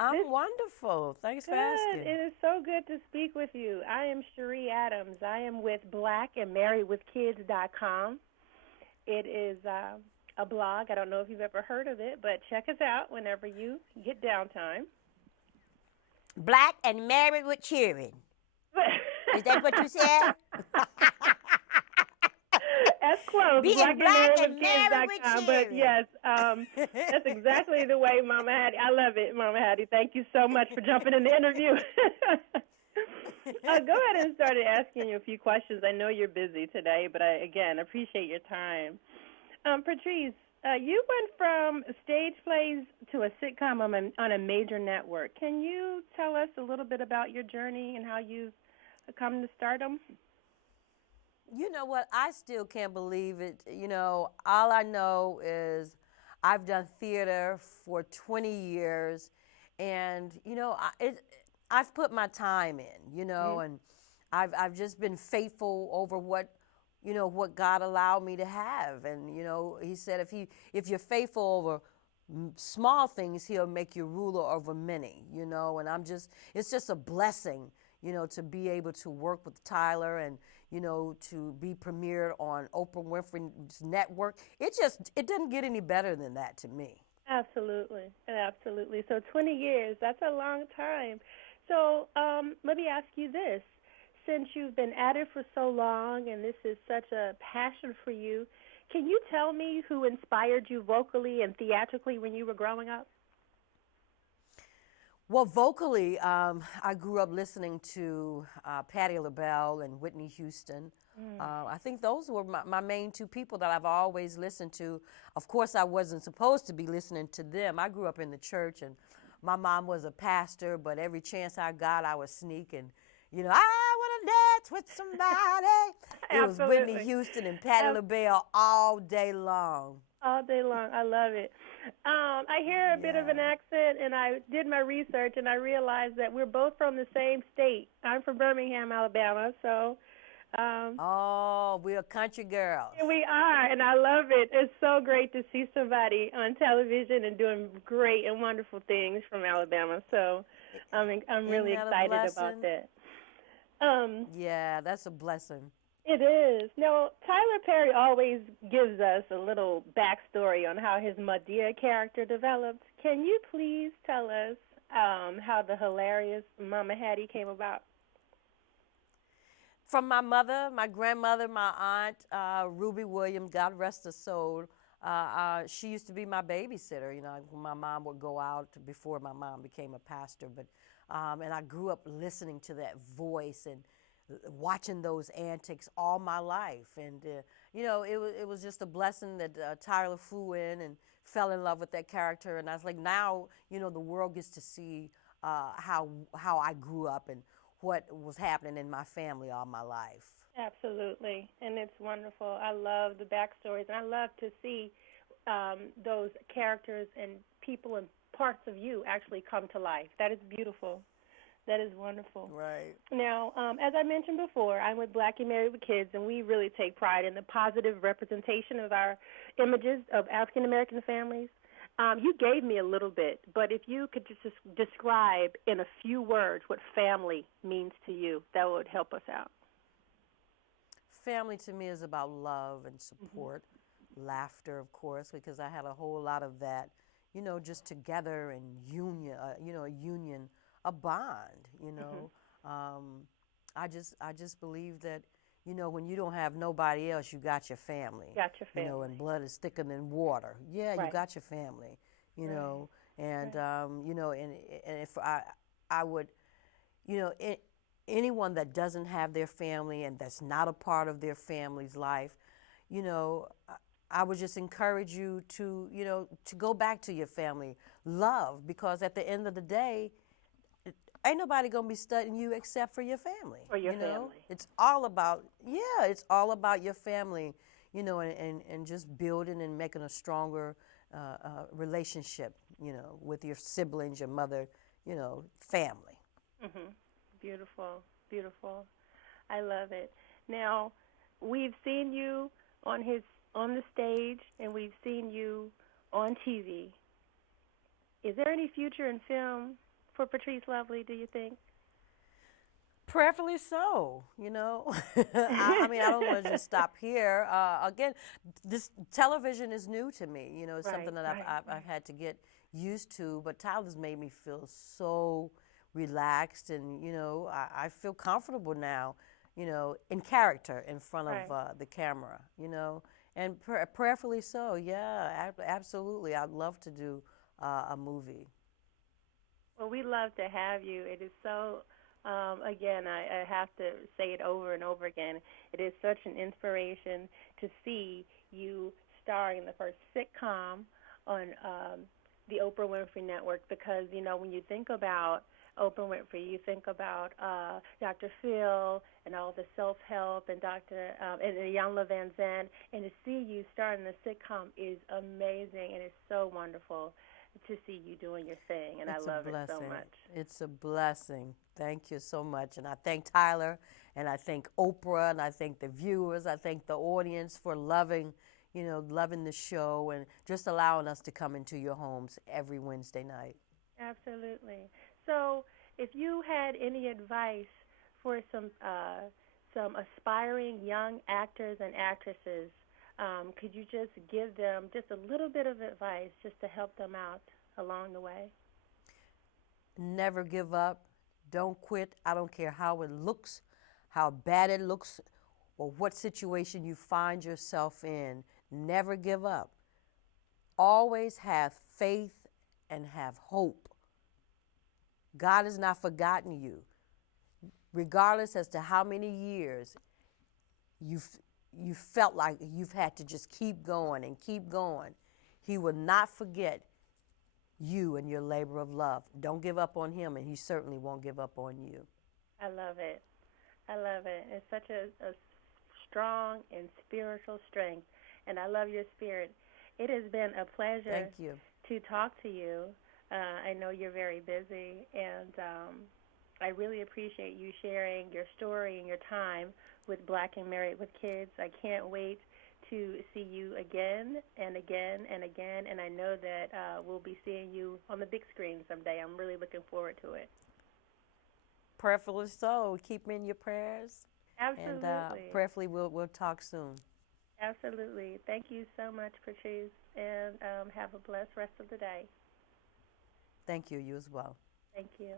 I'm wonderful. Thanks for Good. asking. It is so good to speak with you. I am Cherie Adams. I am with BlackandMarriedWithKids.com. It is a blog. I don't know if you've ever heard of it, but check us out whenever you get downtime. Black and married with children. Is that what you said? That's close. Being black and married with BlackandMarriedWithKids.com. But children. yes, that's exactly the way Mama Hattie. I love it, Mama Hattie. Thank you so much for jumping in the interview. Go ahead and start asking you a few questions. I know you're busy today, but I, again, appreciate your time. Patrice, you went from stage plays to a sitcom on a major network. Can you tell us a little bit about your journey and how you've come to stardom? You know what? I still can't believe it. All I know is I've done theater for 20 years, and I've put my time in. And I've just been faithful over what God allowed me to have. And He said if you're faithful over small things, He'll make you ruler over many. And it's just a blessing. To be able to work with Tyler and, to be premiered on Oprah Winfrey Network. It doesn't get any better than that to me. Absolutely. Absolutely. So 20 years, that's a long time. So let me ask you this. Since you've been at it for so long and this is such a passion for you, can you tell me who inspired you vocally and theatrically when you were growing up? Well, vocally, I grew up listening to Patti LaBelle and Whitney Houston. I think those were my main two people that I've always listened to. Of course, I wasn't supposed to be listening to them. I grew up in the church, and my mom was a pastor, but every chance I got, I was sneaking. I want to dance with somebody. It was Whitney Houston and Patti LaBelle all day long. All day long. I love it. I hear a bit of an accent, and I did my research, and I realized that we're both from the same state. I'm from Birmingham, Alabama, so. We're country girls. We are, and I love it. It's so great to see somebody on television and doing great and wonderful things from Alabama. So I'm really excited about that. Yeah, that's a blessing. It is. Now, Tyler Perry always gives us a little backstory on how his Madea character developed. Can you please tell us how the hilarious Mama Hattie came about? From my mother, my grandmother, my aunt, Ruby Williams, God rest her soul. She used to be my babysitter. My mom would go out before my mom became a pastor. But and I grew up listening to that voice and watching those antics all my life. And, it was just a blessing that Tyler flew in and fell in love with that character. And I was like, now, the world gets to see how I grew up and what was happening in my family all my life. Absolutely. And it's wonderful. I love the backstories. And I love to see those characters and people and parts of you actually come to life. That is beautiful. That is wonderful. Right. Now, as I mentioned before, I'm with Black and Married with Kids, and we really take pride in the positive representation of our images of African American families. You gave me a little bit, but if you could just describe in a few words what family means to you, that would help us out. Family to me is about love and support, laughter, of course, because I had a whole lot of that, just together and union, a union, a bond, I just believe that, when you don't have nobody else, you got your family. Got your family. And blood is thicker than water. Yeah, right. You got your family, and, and if I would, anyone that doesn't have their family and that's not a part of their family's life, I would just encourage you to, to go back to your family, love, because at the end of the day, ain't nobody gonna be studying you except for your family. Or your family. It's all about your family, and just building and making a stronger relationship, with your siblings, your mother, family. Beautiful, beautiful. I love it. Now, we've seen you on the stage, and we've seen you on TV. Is there any future in film for Patrice Lovely, do you think? Prayerfully so, you know. I mean, I don't want to just stop here. Again, this television is new to me. You know, it's something that I've had to get used to. But Tyler's made me feel so relaxed, and you know, I feel comfortable now. You know, in character in front of the camera. You know, and prayerfully so. Yeah, absolutely. I'd love to do a movie. Well, we love to have you. It is so. Again, I have to say it over and over again. It is such an inspiration to see you starring in the first sitcom on the Oprah Winfrey Network because, you know, when you think about Oprah Winfrey, you think about Dr. Phil and all the self-help and and Iyanla Van Zandt, and to see you star in the sitcom is amazing, and it's so wonderful to see you doing your thing, and I love it so much. It's a blessing. Thank you so much. And I thank Tyler, and I thank Oprah, and I thank the viewers, I thank the audience for loving, you know, loving the show and just allowing us to come into your homes every Wednesday night. Absolutely. So if you had any advice for some aspiring young actors and actresses, could you just give them just a little bit of advice just to help them out along the way? Never give up. Don't quit. I don't care how it looks, how bad it looks, or what situation you find yourself in. Never give up. Always have faith and have hope. God has not forgotten you. Regardless as to how many years you felt like you've had to just keep going and keep going, He will not forget you and your labor of love. Don't give up on Him, and He certainly won't give up on you. I love it. I love it. It's such a strong and spiritual strength, and I love your spirit. It has been a pleasure to talk to you. I know you're very busy, and I really appreciate you sharing your story and your time with Black and Married with Kids. I can't wait to see you again and again and again, and I know that we'll be seeing you on the big screen someday. I'm really looking forward to it. Prayerfully so. Keep me in your prayers. Absolutely. And prayerfully we'll talk soon. Absolutely. Thank you so much, Patrice, and have a blessed rest of the day. Thank you. You as well. Thank you.